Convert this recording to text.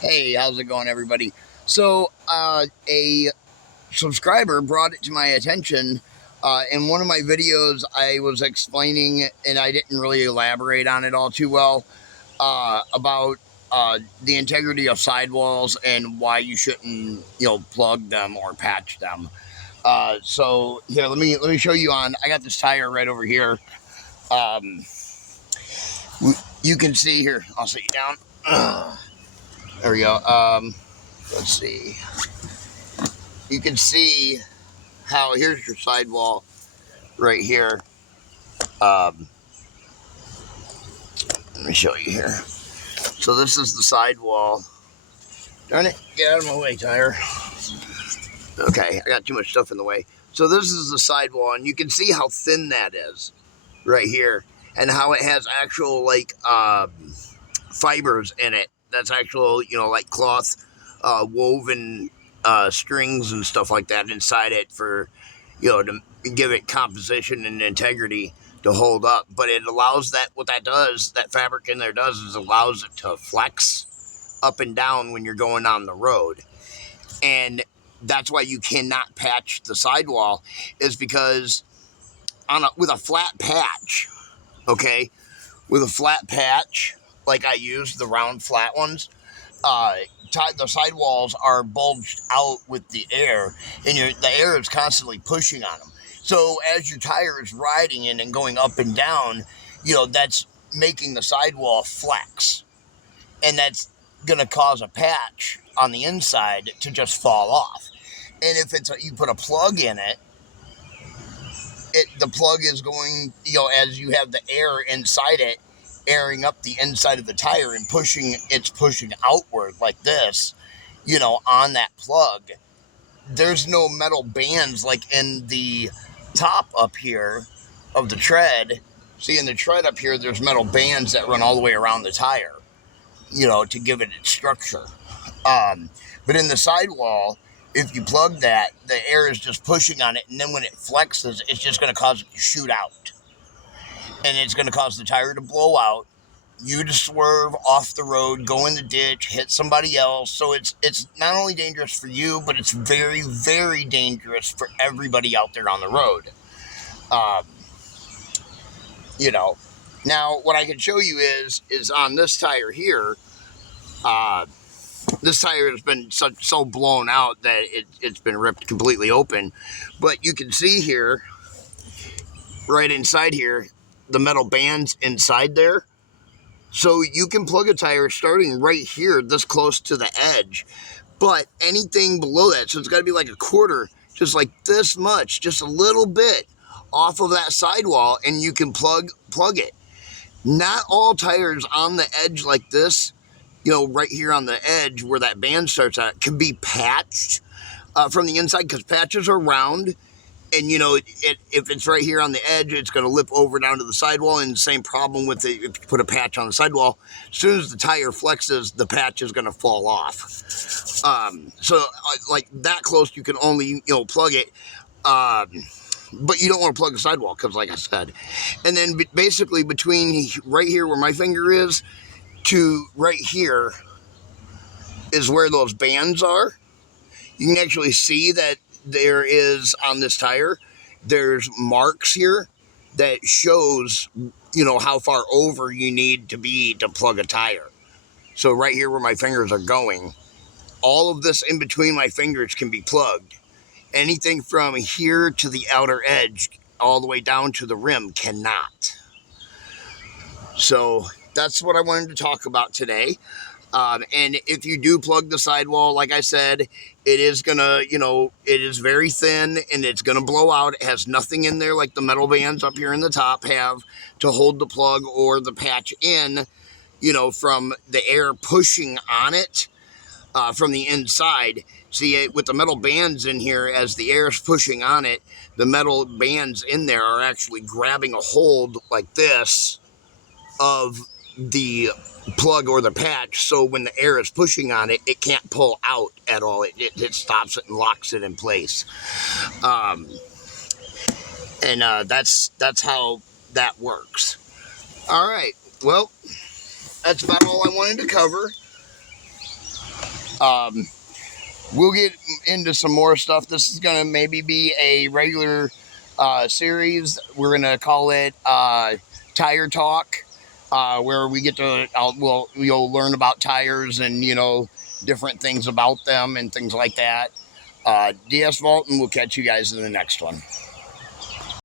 Hey, how's it going, everybody? So, a subscriber brought it to my attention. In one of my videos, I was explaining, and I didn't really elaborate on it all too well, about the integrity of sidewalls and why you shouldn't, plug them or patch them. So here, let me show you on. I got this tire right over here. Um, you can see here. I'll sit you down. There we go. Let's see. You can see how here's your sidewall right here. Um, Let me show you here. So this is the sidewall. Darn it, get out of my way, tire. Okay, I got too much stuff in the way. So this is the sidewall, and you can see how thin that is right here, and how it has actual fibers in it. That's actual, like cloth woven strings and stuff like that inside it for, to give it composition and integrity to hold up. But it allows what that does, that fabric in there does, is allows it to flex up and down when you're going on the road. And that's why you cannot patch the sidewall, is because with a flat patch, okay, with a flat patch, like I use the round flat ones, the sidewalls are bulged out with the air, and the air is constantly pushing on them. So as your tire is riding in and going up and down, that's making the sidewall flex, and that's going to cause a patch on the inside to just fall off. And if you put a plug in it, the plug is going, as you have the air inside it, airing up the inside of the tire and it's pushing outward like this, on that plug. There's no metal bands like in the top up here of the tread. See, in the tread up here, there's metal bands that run all the way around the tire, to give it its structure. But in the sidewall, if you plug that, the air is just pushing on it, and then when it flexes, it's just going to cause it to shoot out. And it's going to cause the tire to blow out, you to swerve off the road, go in the ditch, hit somebody else. So it's not only dangerous for you, but it's very, very dangerous for everybody out there on the road. Now what I can show you is on this tire here. This tire has been so blown out that it's been ripped completely open. But you can see here, right inside here, the metal bands inside there. So you can plug a tire starting right here, this close to the edge. But anything below that, so it's got to be like a quarter, just like this much, just a little bit off of that sidewall, and you can plug it. Not all tires on the edge like this, right here on the edge where that band starts at, can be patched from the inside, because patches are round. And, if it's right here on the edge, it's going to lip over down to the sidewall. And the same problem with if you put a patch on the sidewall. As soon as the tire flexes, the patch is going to fall off. So, like that close, you can only, plug it. But you don't want to plug the sidewall because, like I said. And then basically between right here where my finger is to right here is where those bands are. You can actually see that there is on this tire, there's marks here that shows, how far over you need to be to plug a tire. So right here where my fingers are going, all of this in between my fingers can be plugged. Anything from here to the outer edge, all the way down to the rim, cannot. So that's what I wanted to talk about today. And if you do plug the sidewall, like I said, it is gonna, it is very thin and it's gonna blow out. It has nothing in there like the metal bands up here in the top have to hold the plug or the patch in, from the air pushing on it from the inside. See, with the metal bands in here, as the air is pushing on it, the metal bands in there are actually grabbing a hold like this of the plug or the patch, so when the air is pushing on it, it can't pull out at all. It stops it and locks it in place. That's how that works. All right, well, that's about all I wanted to cover. We'll get into some more stuff. This is going to maybe be a regular series. We're going to call it Tire Talk, where we get to, you'll learn about tires and, different things about them and things like that. DS Vault, and we'll catch you guys in the next one.